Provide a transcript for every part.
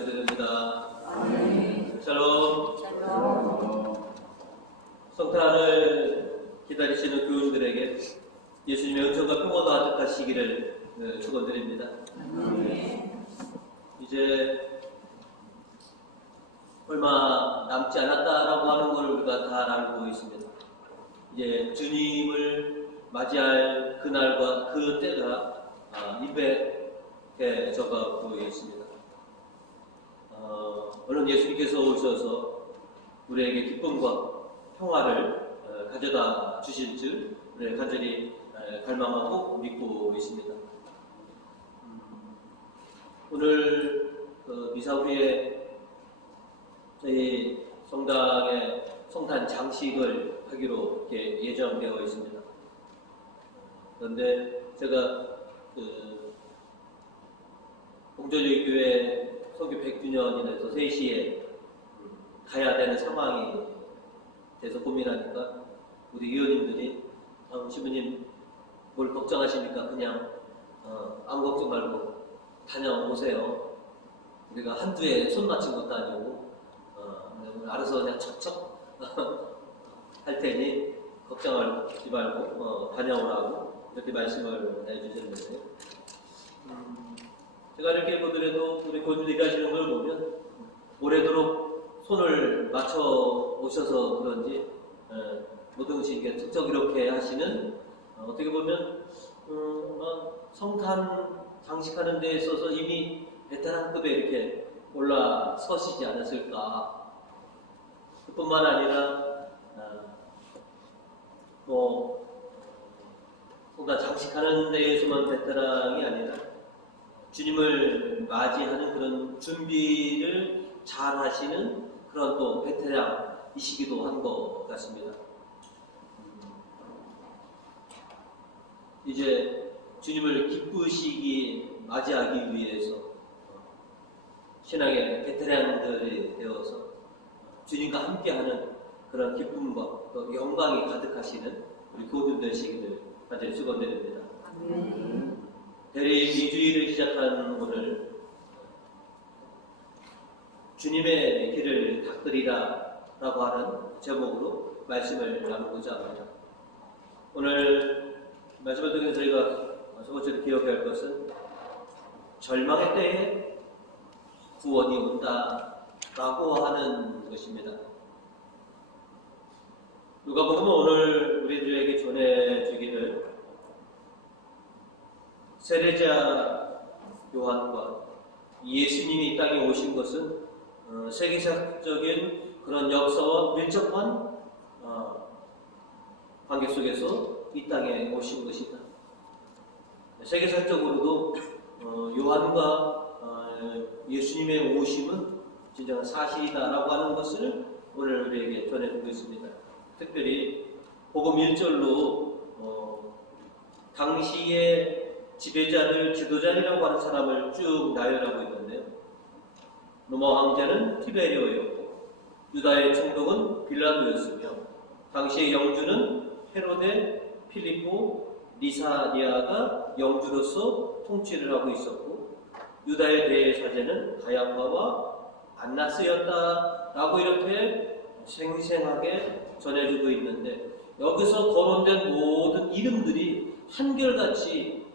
전해드립니다. 아멘. 샬롬. 샬롬. 성탄을 기다리시는 교우들에게 예수님의 은총과 평화가 가득하시기를 축원드립니다. 아멘. 이제 얼마 남지 않았다라고 하는 걸 우리가 다 알고 있습니다. 이제 주님을 맞이할 그날과 그 때가 임박에 접하고 있습니다. 오늘 예수님께서 오셔서 우리에게 기쁨과 평화를 가져다 주실 줄 우리 간절히 갈망하고 믿고 있습니다. 오늘 미사 후에 저희 성당에 성탄 장식을 하기로 이렇게 예정되어 있습니다. 그런데 제가 봉전유교회 성교 100주년이 돼서 3시에 가야 되는 상황이 돼서 고민하니까 우리 위원님들이 신부님 뭘 걱정하십니까? 그냥 아무 걱정 말고 다녀오세요. 우리가 한두에 손 맞춘 것도 아니고 알아서 그냥 척척 할 테니 걱정하지 말고 다녀오라고 이렇게 말씀을 해주셨는데 제가 이렇게 보더라도 우리 교주님이 하시는 걸 보면 오래도록 손을 맞춰 오셔서 그런지 모든 것이 이렇게 척척 이렇게 하시는 어떻게 보면 성탄 장식하는 데 있어서 이미 베테랑급에 이렇게 올라서시지 않았을까. 그뿐만 아니라 성탄 장식하는 데에서만 베테랑이 아니라 주님을 맞이하는 그런 준비를 잘 하시는 그런 또 베테랑이시기도 한 것 같습니다. 이제 주님을 기쁘시기 맞이하기 위해서 신앙의 베테랑들이 되어서 주님과 함께하는 그런 기쁨과 또 영광이 가득하시는 우리 교우들 되시기를 간절히 축원드립니다. 대리 2주일을 시작한 오늘 저님의 길을 닦으리라 라고 하는 제목으로 말씀을 나누고자 합니다. 오늘 말씀을 통해 저희가 첫 번째로 기억해야 할 것은 절망의 때에 구원이 온다 라고 하는 것입니다. 누가복음은 오늘 우리들에게 전해주기를 세례자 요한과 예수님이 이 땅에 오신 것은 세계사적인 그런 역사와 밀접한 관계 속에서 이 땅에 오신 것이다. 세계사적으로도 요한과 예수님의 오심은 진정한 사실이다라고 하는 것을 오늘 우리에게 전해주고 있습니다. 특별히 복음 1절로 당시의 지배자를 지도자라고 하는 사람을 쭉 나열하고 있는데요. 로마 황제는 티베리오였고 유다의 총독은 빌라도였으며 당시의 영주는 헤로데, 필리포, 리사니아가 영주로서 통치를 하고 있었고 유다의 대사제는 가야파와 안나스였다라고 이렇게 생생하게 전해주고 있는데 여기서 거론된 모든 이름들이 한결같이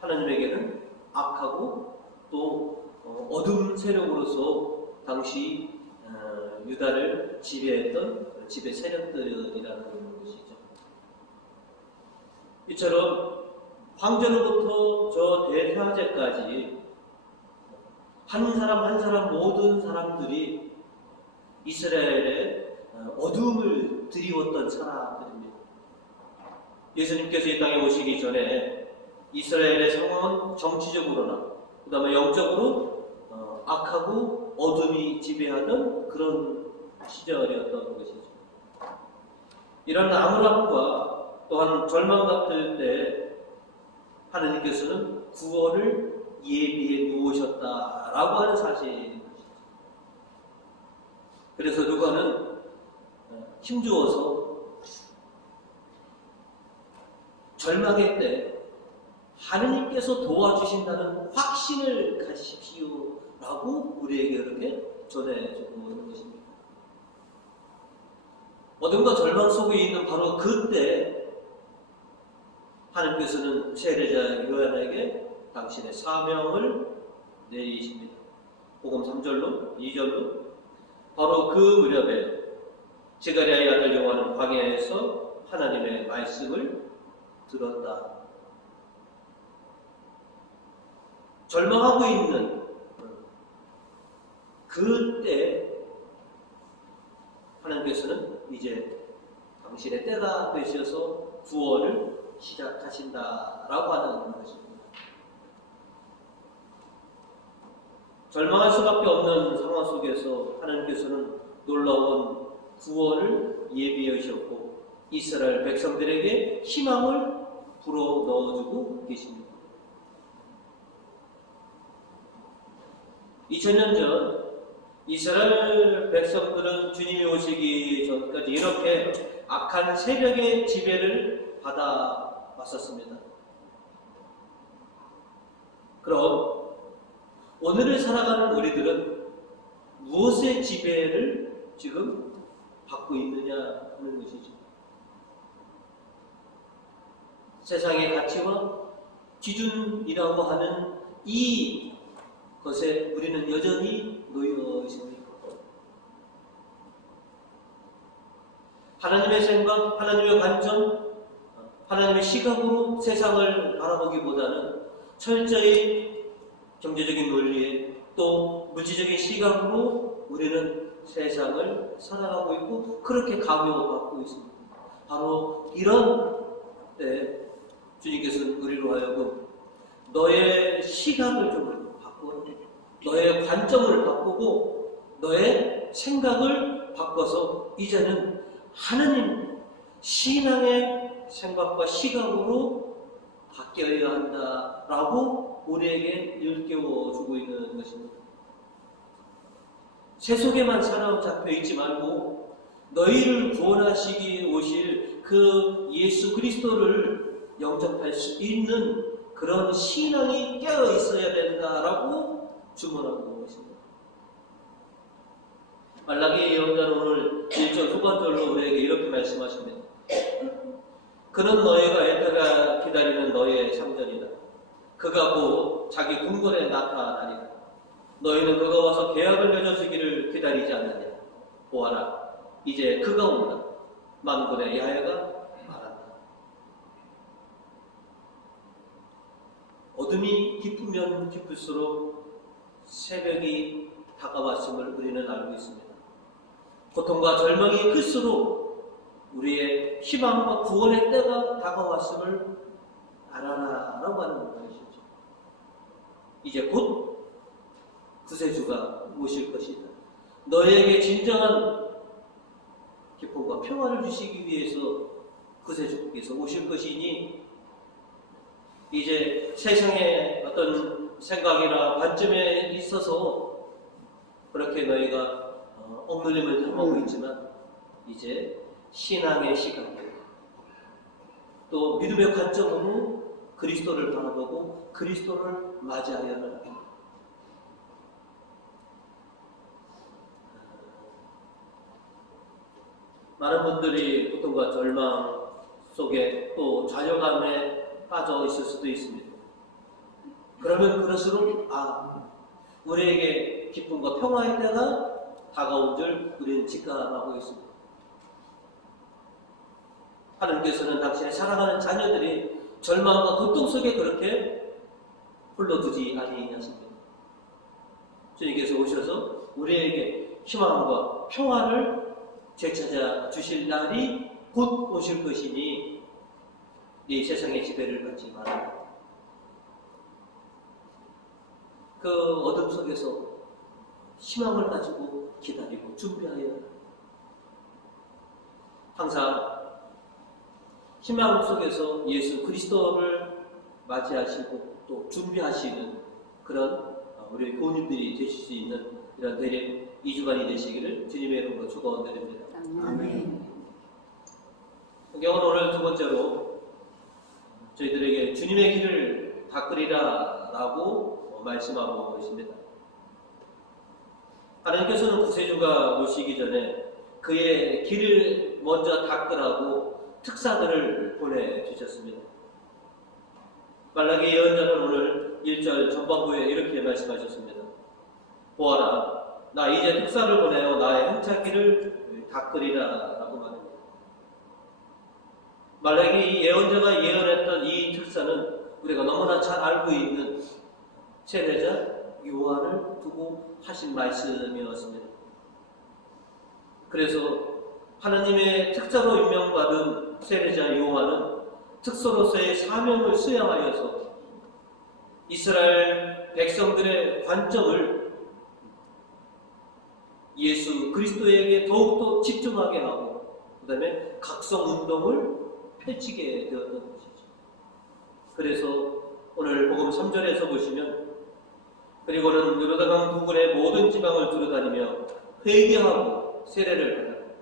하나님에게는 악하고 또 어둠 세력으로서 당시 유다를 지배했던 지배 세력들이라는 것이죠. 이처럼 황제로부터 저 대사제까지 한 사람 한 사람 모든 사람들이 이스라엘의 어둠을 드리웠던 사람들입니다. 예수님께서 이 땅에 오시기 전에 이스라엘의 상황은 정치적으로나 그 다음에 영적으로 악하고 어둠이 지배하던 그런 시절이었던 것이죠. 이런 암울함과 또한 절망 같을 때 하느님께서는 구원을 예비해 놓으셨다라고 하는 사실인 것이죠. 그래서 누가는 힘주어서 절망의 때 하느님께서 도와주신다는 확신을 가지십시오 라고 우리에게 그렇게 전해주고 있는 것입니다. 어둠과 절망 속에 있는 바로 그때 하나님께서는 세례자 요한에게 당신의 사명을 내리십니다. 복음 3절로 2절로 바로 그 무렵에 제가랴의 아들 요한은 광야에서 하나님의 말씀을 들었다. 절망하고 있는 그때 하나님께서는 이제 당신의 때가 되셔서 구원을 시작하신다라고 하는 것입니다. 절망할 수밖에 없는 상황 속에서 하나님께서는 놀라운 구원을 예비해 주셨고 이스라엘 백성들에게 희망을 불어 넣어주고 계십니다. 2000년 전 이스라엘 백성들은 주님이 오시기 전까지 이렇게 악한 세력의 지배를 받아왔었습니다. 그럼 오늘을 살아가는 우리들은 무엇의 지배를 지금 받고 있느냐 하는 것이죠. 세상의 가치와 기준이라고 하는 이 것에 우리는 여전히 놓여 있습니다. 하나님의 생각, 하나님의 관점, 하나님의 시각으로 세상을 바라보기보다는 철저히 경제적인 논리에 또 물질적인 시각으로 우리는 세상을 살아가고 있고 그렇게 강요받고 있습니다. 바로 이런 때 주님께서는 우리로 하여금 너의 시각을 좀 바꾸어, 너의 관점을 바꾸고 너의 생각을 바꿔서 이제는 하느님 신앙의 생각과 시각으로 바뀌어야 한다라고 우리에게 일깨워주고 있는 것입니다. 세속에만 사로잡혀 있지 말고 너희를 구원하시기 오실 그 예수 그리스도를 영접할 수 있는 그런 신앙이 깨어 있어야 된다라고 주문하고 있습니다. 말라기 예언자는 오늘 1절 후반절로 우리에게 이렇게 말씀하십니다. 그는 너희가 애타가 기다리는 너희의 상전이다. 그가 곧 자기 궁궐에 나타나리라. 너희는 그가 와서 계약을 맺어주기를 기다리지 않느냐. 보아라, 이제 그가 온다. 만군의 야훼가 말한다. 어둠이 깊으면 깊을수록 새벽이 다가왔음을 우리는 알고 있습니다. 고통과 절망이 클수록 우리의 희망과 구원의 때가 다가왔음을 알아라라고 하는 것이죠. 이제 곧 구세주가 오실 것이다. 너희에게 진정한 기쁨과 평화를 주시기 위해서 구세주께서 오실 것이니 이제 세상의 어떤 생각이나 관점에 있어서 그렇게 너희가 억눌림을 당하고 있지만 이제 신앙의 시각 또 믿음의 관점으로 그리스도를 바라보고 그리스도를 맞이하여야 합니다. 많은 분들이 고통과 절망 속에 또 좌절감에 빠져 있을 수도 있습니다. 그러면 그럴수록 우리에게 기쁨과 평화의 때가 다가온 줄 우리는 직감하고 있습니다. 하나님께서는 당신의 사랑하는 자녀들이 절망과 고통 속에 그렇게 홀로두지 아니하십니다. 주님께서 오셔서 우리에게 희망과 평화를 되찾아 주실 날이 곧 오실 것이니 이 세상의 지배를 받지 말아라. 그 어둠 속에서 희망을 가지고 기다리고 준비하여야 합니다. 항상 희망 속에서 예수 그리스도를 맞이하시고 또 준비하시는 그런 우리 교우님들이 되실 수 있는 이런 대림 2주간이 되시기를 주님의 이름으로 축원드립니다. 아멘. 성경은 오늘 두 번째로 저희들에게 주님의 길을 닦으리라 라고 말씀하고 계십니다. 하나님께서는 구세주가 오시기 전에 그의 길을 먼저 닦으라고 특사들을 보내주셨습니다. 말라기 예언자는 오늘 1절 전반부에 이렇게 말씀하셨습니다. 보아라, 나 이제 특사를 보내어 나의 행차길을 닦으리라 라고 말합니다. 말라기 예언자가 예언했던 이 특사는 우리가 너무나 잘 알고 있는 세례자 요한을 두고 하신 말씀이었습니다. 그래서 하나님의 특사로 임명받은 세례자 요한은 특서로서의 사명을 수행하여서 이스라엘 백성들의 관점을 예수 그리스도에게 더욱더 집중하게 하고 그 다음에 각성운동을 펼치게 되었던 것이죠. 그래서 오늘 복음 3절에서 보시면 그리고는 요르단강 두군의 모든 지방을 두루다니며 회개하고 세례를 받아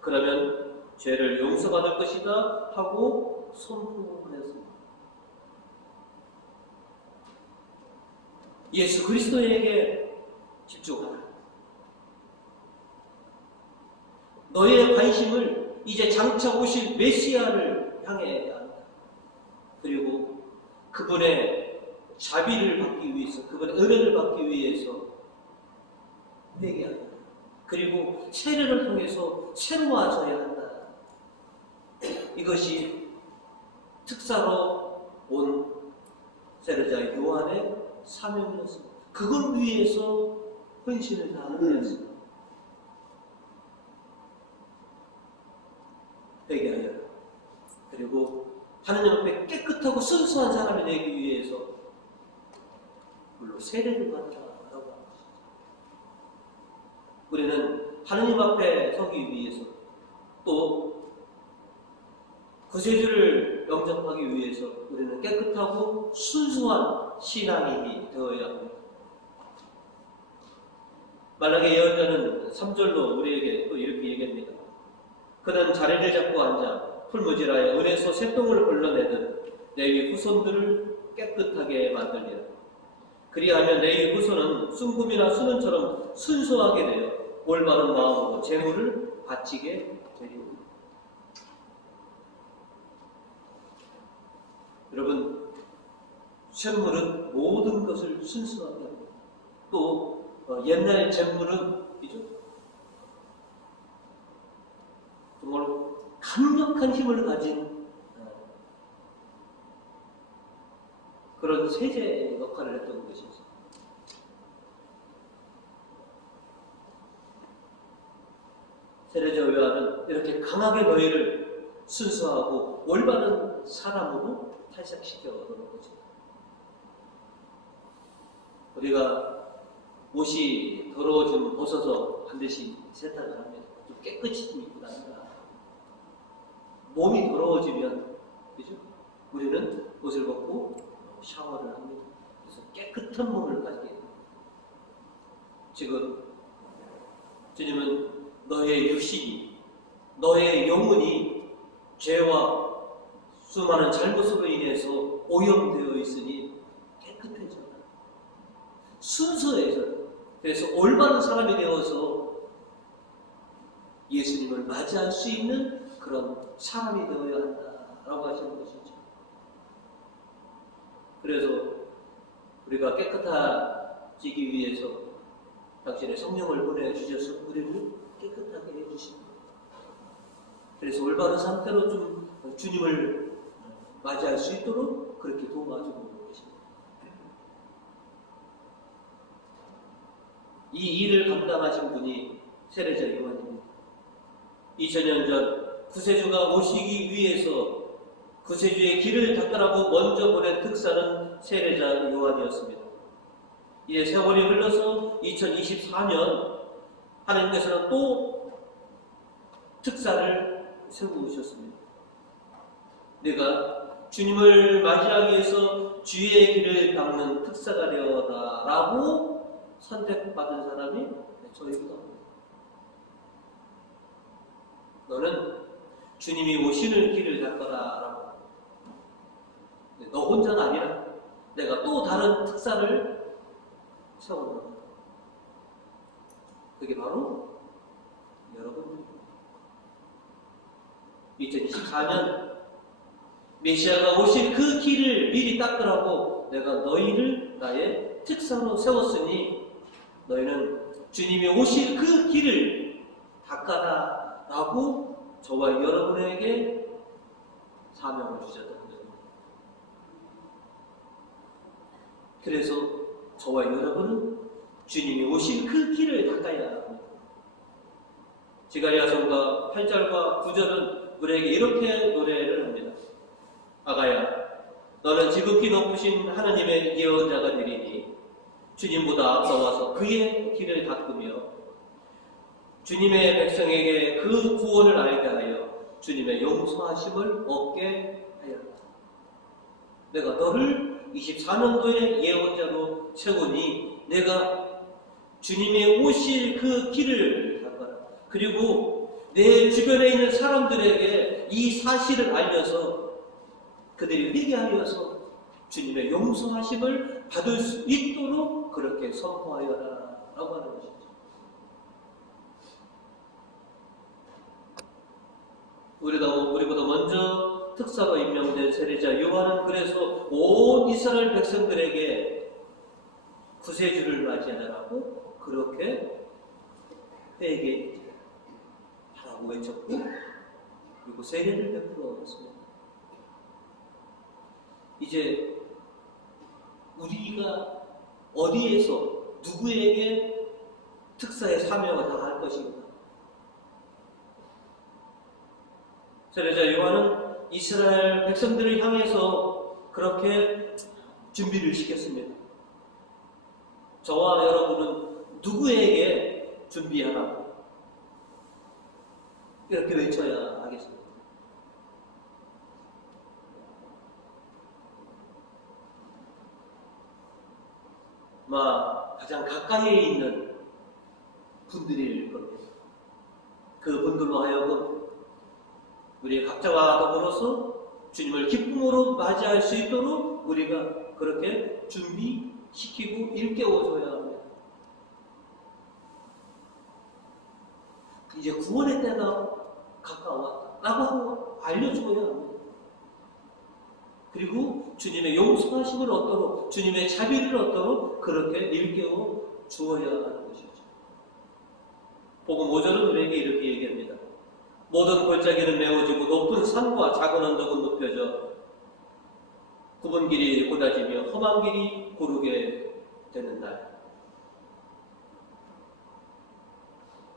그러면 죄를 용서받을 것이다 하고 선포하였습니다. 예수 그리스도에게 집중하라. 너의 관심을 이제 장차 오실 메시아를 향해 한다. 그리고 그분의 자비를 받기 위해서, 그분의 은혜를 받기 위해서 회개한다. 그리고 세례를 통해서 새로워져야 한다. 이것이 특사로 온 세례자 요한의 사명이었습니다. 그걸 위해서 헌신을 다하였습니다. 회개하여라. 그리고 하나님 앞에 깨끗하고 순수한 사람이 되기 위해서 물론 세례를 받아라고 합니다. 우리는 하나님 앞에 서기 위해서 또 구세주를 영접하기 위해서 우리는 깨끗하고 순수한 신앙인이 되어야 합니다. 말라기 예언자는 3절로 우리에게 또 이렇게 얘기합니다. 그는 자리를 잡고 앉아 풀무지라에 은혜소 쇳덩을 걸러내듯 레위 후손들을 깨끗하게 만들리라. 그리하면 레위 후손은 순금이나 수는처럼 순수하게 되어 올바른 마음으로 재물을 바치게 되리니. 여러분, 쇳물은 모든 것을 순수하게 합니다. 또 옛날 잿물은 정말 강력한 힘을 가진 그런 세제 역할을 했던 것이죠. 세례자 요한은 이렇게 강하게 너희를 순수하고 올바른 사람으로 탈색시켜 놓은 것입니다. 우리가 옷이 더러워지면 벗어서 반드시 세탁을 합니다. 좀 깨끗이 좀 입고 나니까. 몸이 더러워지면, 그죠? 우리는 옷을 벗고 샤워를 합니다. 그래서 깨끗한 몸을 가지게 됩니다. 지금 주님은 너의 육신이, 너의 영혼이 죄와 수많은 잘못으로 인해서 오염되어 있으니 깨끗해져라. 순수해져라. 그래서 올바른 사람이 되어서 예수님을 맞이할 수 있는 그런 사람이 되어야 한다라고 하시는 것이죠. 그래서 우리가 깨끗해지기 위해서 당신의 성령을 보내주셔서 우리를 깨끗하게 해주십니다. 그래서 올바른 상태로 좀 주님을 맞이할 수 있도록 그렇게 도와주고 계십니다. 이 일을 감당하신 분이 세례자 요한입니다. 2000년 전 구세주가 오시기 위해서 구세주의 길을 닦으라고 먼저 보낸 특사는 세례자 요한이었습니다. 이제 세월이 흘러서 2024년 하나님께서는 또 특사를 세우셨습니다. 내가 주님을 맞이하기 위해서 주의 길을 닦는 특사가 되어다라고 선택받은 사람이 저희기도 합니다. 너는 주님이 오시는 길을 닦아라라고. 너 혼자가 아니라 내가 또 다른 특사를 세웠다. 그게 바로 여러분들입니다. 2024년 메시아가 오실 그 길을 미리 닦으라고 내가 너희를 나의 특사로 세웠으니 너희는 주님이 오실 그 길을 닦아라 라고 저와 여러분에게 사명을 주셨다는 겁니다. 그래서 저와 여러분은 주님이 오실 그 길을 닦아야 합니다. 지가리아성가 8절과 9절은 우리에게 이렇게 노래를 합니다. 아가야, 너는 지극히 높으신 하나님의 예언자가 되리니 주님보다 앞서와서 그의 길을 닦으며 주님의 백성에게 그 구원을 알게 하여 주님의 용서하심을 얻게 하여 내가 너를 24년도의 예언자로 세우니 내가 주님이 오실 그 길을 닦아라. 그리고 내 주변에 있는 사람들에게 이 사실을 알려서 그들이 회개하여서 주님의 용서하심을 받을 수 있도록 그렇게 선포하여라 라고 하는 것이죠. 우리보다 먼저 특사로 임명된 세례자 요한은 그래서 온 이스라엘 백성들에게 구세주를 맞이하라고 그렇게 회개하라고 외쳤고 그리고 세례를 베풀었습니다. 이제 우리가 어디에서 누구에게 특사의 사명을 다할 것인가? 세례자 요한은 이스라엘 백성들을 향해서 그렇게 준비를 시켰습니다. 저와 여러분은 누구에게 준비하라고 이렇게 외쳐야 하겠습니다. 가장 가까이에 있는 분들일 겁니다. 그분들로 하여금 우리 각자와 더불어서 주님을 기쁨으로 맞이할 수 있도록 우리가 그렇게 준비시키고 일깨워줘야 합니다. 이제 구원의 때가 가까웠다라고 하고 알려줘야 합니다. 그리고 주님의 용서하심을 얻도록 주님의 자비를 얻도록 그렇게 일깨워 주어야 하는 것이죠. 복음 5절은 우리에게 이렇게 얘기합니다. 모든 골짜기는 메워지고 높은 산과 작은 언덕은 높여져 굽은 길이 곧아지며 험한 길이 고르게 되는 날.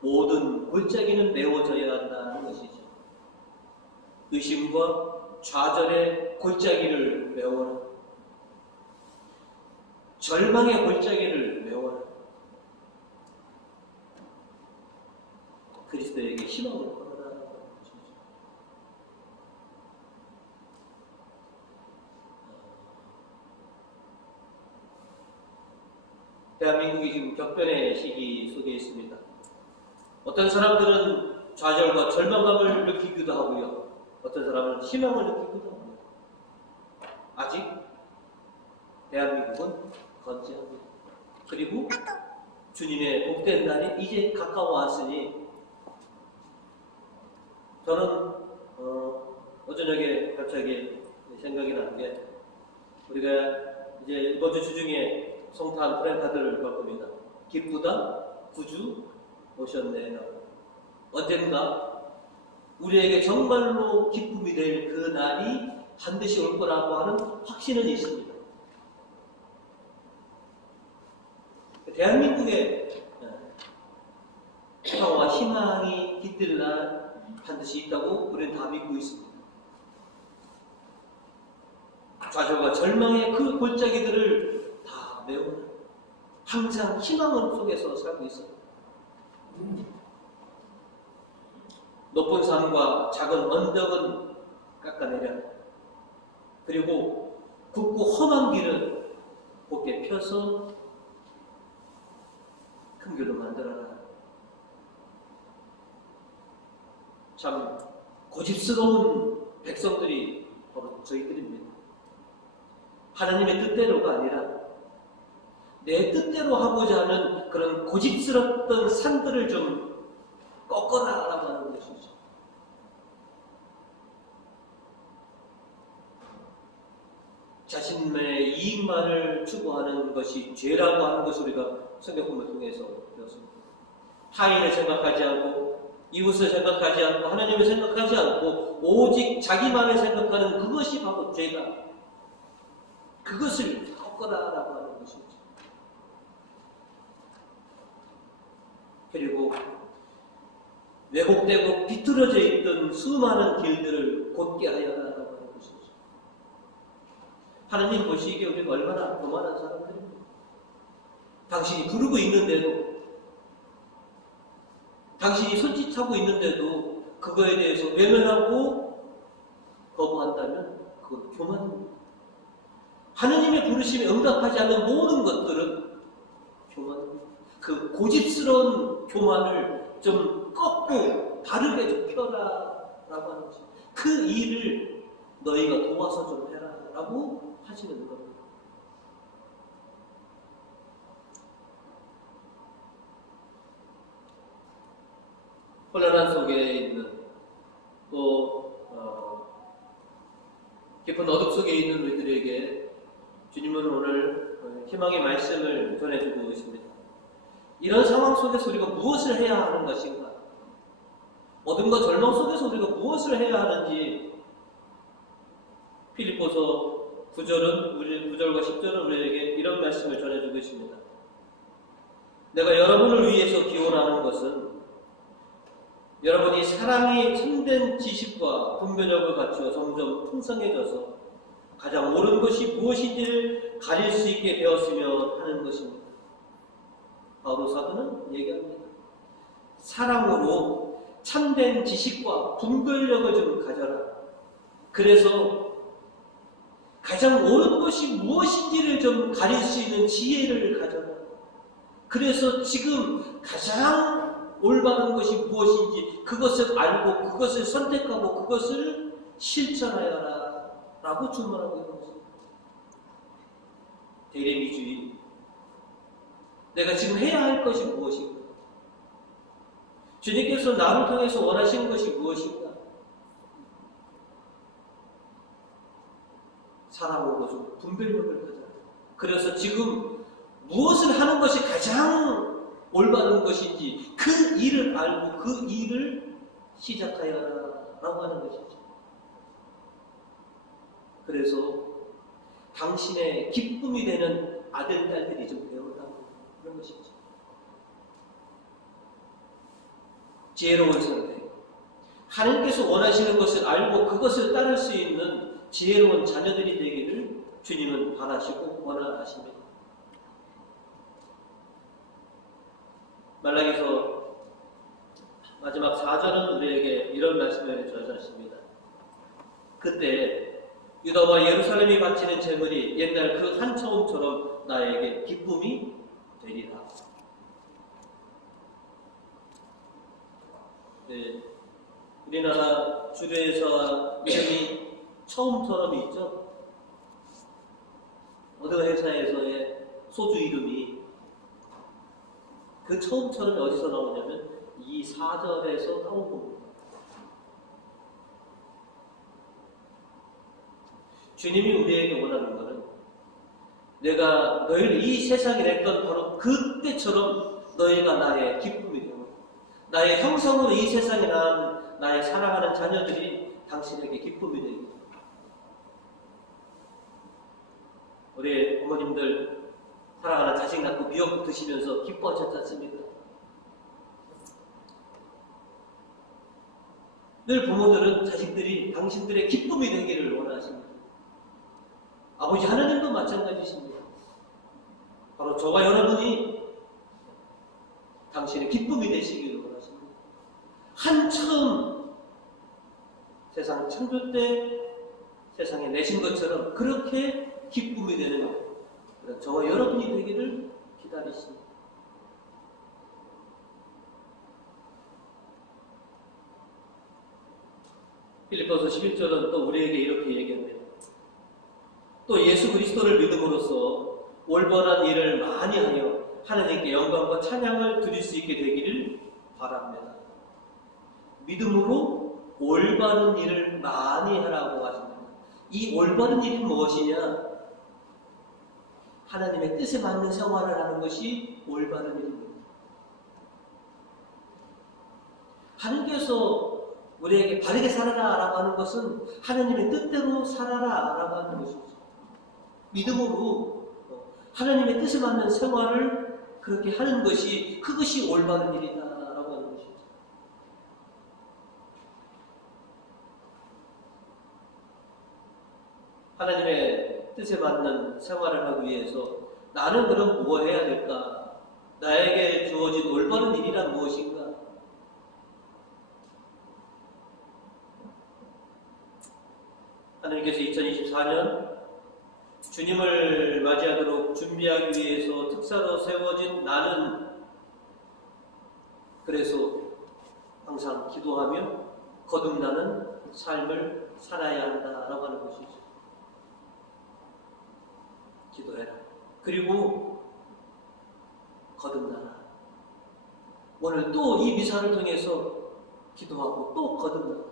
모든 골짜기는 메워져야 한다는 것이죠. 의심과 좌절의 골짜기를 메워라. 절망의 골짜기를 메워라. 그리스도에게 희망을 걸어라. 대한민국이 지금 격변의 시기 속에 있습니다. 어떤 사람들은 좌절과 절망감을 느끼기도 하고요. 어떤 사람은 희망을 느끼기도 합니다. 아직 대한민국은 건재합니다. 그리고 주님의 복된 날이 이제 가까워 왔으니 저는 어저녁에 갑자기 생각이 난 게 우리가 이제 이번 주 주중에 성탄 프랜카드를 볼 겁니다. 기쁘다 구주 오셨네요. 언젠가 우리에게 정말로 기쁨이 될 그 날이 반드시 올 거라고 하는 확신은 있습니다. 대한민국에 평화와 희망이 깃들 날 반드시 있다고 우리는 다 믿고 있습니다. 좌절과 절망의 그 골짜기들을 다 메우는 항상 희망을 속에서 살고 있습니다. 높은 산과 작은 언덕은 깎아내려 그리고 굽고 험한 길은 곱게 펴서 큰 길로 만들어라. 참 고집스러운 백성들이 바로 저희들입니다. 하나님의 뜻대로가 아니라 내 뜻대로 하고자 하는 그런 고집스럽던 산들을 좀 꺾어라라고 하는 것이죠. 자신의 이익만을 추구하는 것이 죄라고 하는 것을 우리가 성경품을 통해서 배웠습니다. 타인을 생각하지 않고 이웃을 생각하지 않고 하나님을 생각하지 않고 오직 자기만을 생각하는 그것이 바로 죄다. 그것을 꺾어라라고 하는 것이죠. 그리고 왜곡되고 비틀어져 있던 수많은 길들을 곧게 하여라라고 하는 것이죠. 하나님 보시기에 우리가 얼마나 교만한 사람들입니다. 당신이 부르고 있는데도, 당신이 손짓하고 있는데도 그거에 대해서 외면하고 거부한다면 그건 교만입니다. 하나님의 부르심에 응답하지 않는 모든 것들은 교만입니다. 그 고집스러운 교만을 좀 꺾고 바르게 좀 펴라라고 하는 것입니다. 그 일을 너희가 도와서 좀 해라라고 하시는 겁니다. 혼란한 속에 있는 또 깊은 어둠 속에 있는 우리들에게 주님은 오늘 희망의 말씀을 전해주고 있습니다. 이런 상황 속에서 우리가 무엇을 해야 하는 것인가? 어둠과 절망 속에서 우리가 무엇을 해야 하는지 필립보서 9절과 10절은 우리에게 이런 말씀을 전해주고 있습니다. 내가 여러분을 위해서 기원하는 것은 여러분이 사랑이 참된 지식과 분별력을 갖추어 점점 풍성해져서 가장 옳은 것이 무엇인지를 가릴 수 있게 되었으면 하는 것입니다. 바울로 사도는 얘기합니다. 사랑으로 참된 지식과 분별력을 좀 가져라. 그래서 가장 옳은 것이 무엇인지를 좀 가릴 수 있는 지혜를 가져라. 그래서 지금 가장 올바른 것이 무엇인지 그것을 알고 그것을 선택하고 그것을 실천하여라 라고 주문하고 있는 것입니다. 대리미주의, 내가 지금 해야 할 것이 무엇인가? 주님께서 나를 통해서 원하시는 것이 무엇인가? 사랑으로 좀 분별력을 가져라. 그래서 지금 무엇을 하는 것이 가장 올바른 것인지 그 일을 알고 그 일을 시작하여라라고 하는 것이죠. 그래서 당신의 기쁨이 되는 아들, 딸들이 좀 되어라고 그런 것이죠. 지혜로운 선택, 하나님께서 원하시는 것을 알고 그것을 따를 수 있는 지혜로운 자녀들이 되기를 주님은 바라시고 원하십니다. 말라기서 마지막 4절은 우리에게 이런 말씀을 전하십니다. 그때 유다와 예루살렘이 바치는 제물이 옛날 그 한 처음처럼 나에게 기쁨이 되리라. 네, 우리나라 주류에서 이름이 처음처럼이 있죠. 어느 회사에서의 소주 이름이 그 처음처럼이 어디서 나오냐면 이 4절에서 나온 겁니다. 주님이 우리에게 원하는 것은 내가 너희를 이 세상에 냈던 바로 그때처럼 너희가 나의 기쁨이 되고 나의 형상으로 이 세상에 난 나의 사랑하는 자녀들이 당신에게 기쁨이 되고 우리 어머님들 사랑하는 자식 낳고 미역 드시면서 기뻐하셨지 않습니까? 늘 부모들은 자식들이 당신들의 기쁨이 되기를 원하십니다. 아버지 하나님도 마찬가지십니다. 바로 저와 여러분이 당신의 기쁨이 되시기를 원하십니다. 한처음 세상 창조 때 세상에 내신 것처럼 그렇게 기쁨이 되는 저와 여러분이 되기를 기다리십니다. 필립보서 11절은 또 우리에게 이렇게 얘기합니다. 또 예수 그리스도를 믿음으로써 올바른 일을 많이 하여 하나님께 영광과 찬양을 드릴 수 있게 되기를 바랍니다. 믿음으로 올바른 일을 많이 하라고 하십니다. 이 올바른 일이 무엇이냐? 하나님의 뜻에 맞는 생활을 하는 것이 올바른 일입니다. 하나님께서 우리에게 바르게 살아라 라고 하는 것은 하나님의 뜻대로 살아라 라고 하는 것이죠. 믿음으로 하나님의 뜻에 맞는 생활을 그렇게 하는 것이, 그것이 올바른 일이다 라고 하는 것이죠. 하나님의 뜻에 맞는 생활을 하기 위해서 나는 그럼 뭐 해야 될까? 나에게 주어진 올바른 일이란 무엇인가? 하나님께서 2024년 주님을 맞이하도록 준비하기 위해서 특사로 세워진 나는 그래서 항상 기도하며 거듭나는 삶을 살아야 한다라고 하는 것이죠. 기도해라. 그리고 거듭나라. 오늘 또 이 미사를 통해서 기도하고 또 거듭나라.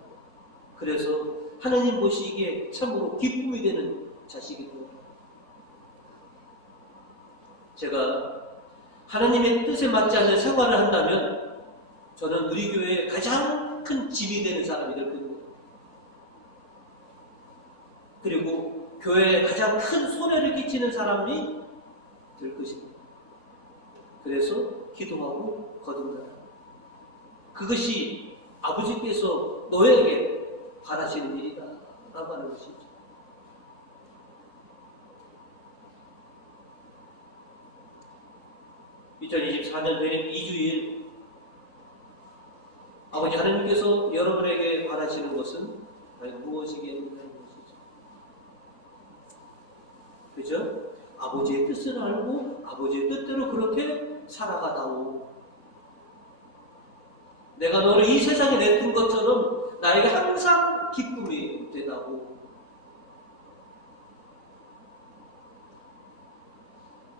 그래서 하나님 보시기에 참으로 기쁨이 되는 자식이 됩니다. 제가 하나님의 뜻에 맞지 않는 생활을 한다면 저는 우리 교회에 가장 큰 짐이 되는 사람이 될 겁니다. 그리고 교회에 가장 큰 손해를 끼치는 사람이 될 것입니다. 그래서 기도하고 거듭나라. 그것이 아버지께서 너에게 바라시는 일이다 라고 하는 것이죠. (2024년) 되는 2주일 아버지 하나님께서 여러분에게 바라시는 것은 과연 무엇이겠느냐 하는 것이죠. 그죠? 아버지의 뜻을 알고 아버지의 뜻대로 그렇게 살아가다오. 내가 너를 이 세상에 내둔 것처럼 나에게 항상 기쁨이 되다고.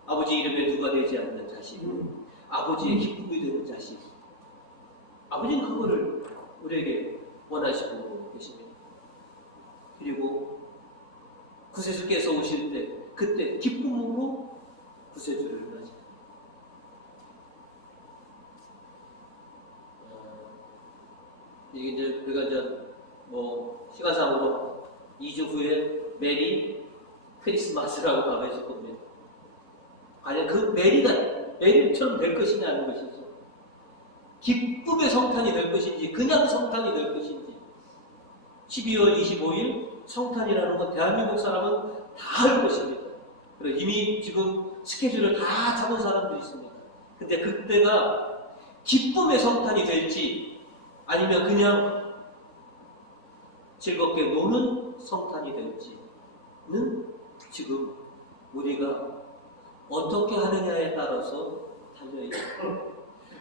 아버지 이름에 누가 되지 않는 자식, 아버지의 기쁨이 되는 자식. 아버지는 그거를 우리에게 원하시고 계십니다. 그리고 구세주께서 오실 때 그때 기쁨으로 구세주를 맞이합니다. 이게 이제 우리가 이제 시간상으로 2주 후에 메리 크리스마스라고 가르칠 겁니다. 과연 그 메리처럼 될 것이냐 하는 것이죠. 기쁨의 성탄이 될 것인지 그냥 성탄이 될 것인지. 12월 25일 성탄이라는 건 대한민국 사람은 다 할 것입니다. 그리고 이미 지금 스케줄을 다 잡은 사람들이 있습니다. 근데 그때가 기쁨의 성탄이 될지 아니면 그냥 즐겁게 노는 성탄이 될지는 지금 우리가 어떻게 하느냐에 따라서 달려있습니다.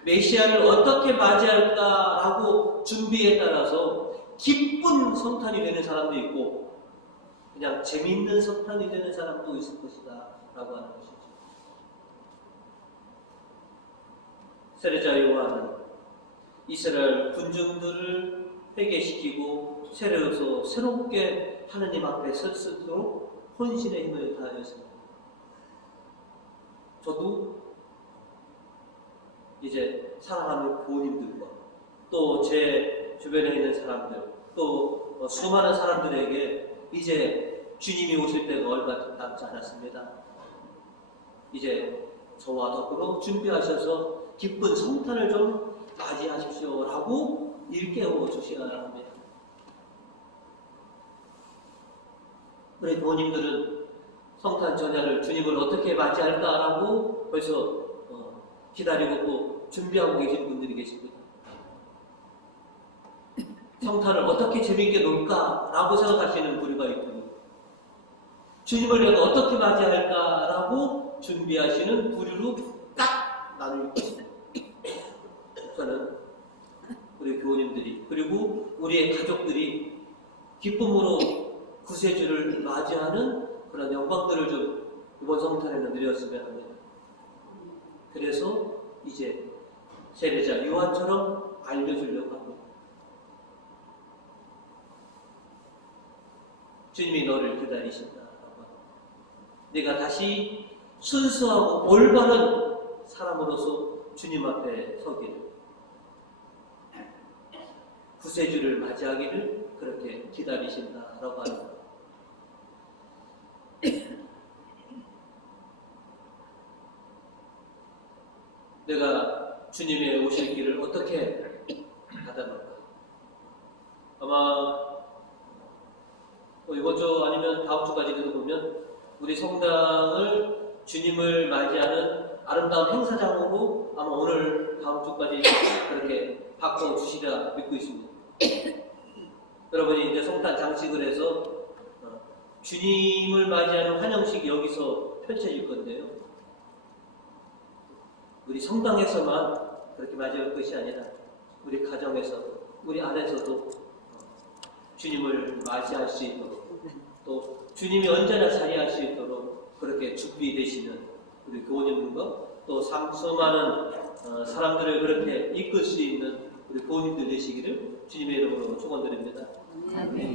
메시아를 어떻게 맞이할까라고 준비에 따라서 기쁜 성탄이 되는 사람도 있고 그냥 재미있는 성탄이 되는 사람도 있을 것이다 라고 하는 것이죠. 세례자 요한은 이스라엘 군중들을 회개시키고 세례로서 새롭게 하나님 앞에 설 수 있도록 혼신의 힘을 다하였습니다. 저도 이제 사랑하는 부모님들과 또 제 주변에 있는 사람들 또 수많은 사람들에게 이제 주님이 오실 때가 얼마 남지 않았습니다. 이제 저와 더불어 준비하셔서 기쁜 성탄을 좀 맞이하십시오 라고 일깨워 주셔야 합니다. 우리 부모님들은 성탄 전야를 주님을 어떻게 맞이할까라고 벌써 기다리고 또 준비하고 계신 분들이 계십니다. 성탄을 어떻게 재미있게 놀까라고 생각하시는 부류가 있고요. 주님을 내가 어떻게 맞이할까라고 준비하시는 부류로 딱 나누고 있습니다. 저는 우리 교우님들이 그리고 우리의 가족들이 기쁨으로 구세주를 맞이하는 그런 영광들을 좀 이번 성탄에는 누렸으면 합니다. 그래서 이제 세례자 요한처럼 알려주려고 합니다. 주님이 너를 기다리신다. 네가 다시 순수하고 올바른 사람으로서 주님 앞에 서기를, 구세주를 맞이하기를 그렇게 기다리신다라고 합니다. 내가 주님의 오실 길을 어떻게 받아볼까? 아마 이번 주 아니면 다음 주까지도 보면 우리 성당을 주님을 맞이하는 아름다운 행사장으로 아마 오늘 다음 주까지 그렇게 바꿔주시리라 믿고 있습니다. 여러분이 이제 성탄 장식을 해서 주님을 맞이하는 환영식이 여기서 펼쳐질 건데요. 우리 성당에서만 그렇게 맞이할 것이 아니라 우리 가정에서, 우리 안에서도 주님을 맞이할 수 있도록, 또 주님이 언제나 자리할 수 있도록 그렇게 준비되시는 우리 교우님들과 또 수많은 사람들을 그렇게 이끌 수 있는 우리 교우님들 되시기를 주님의 이름으로 축원드립니다. 아멘.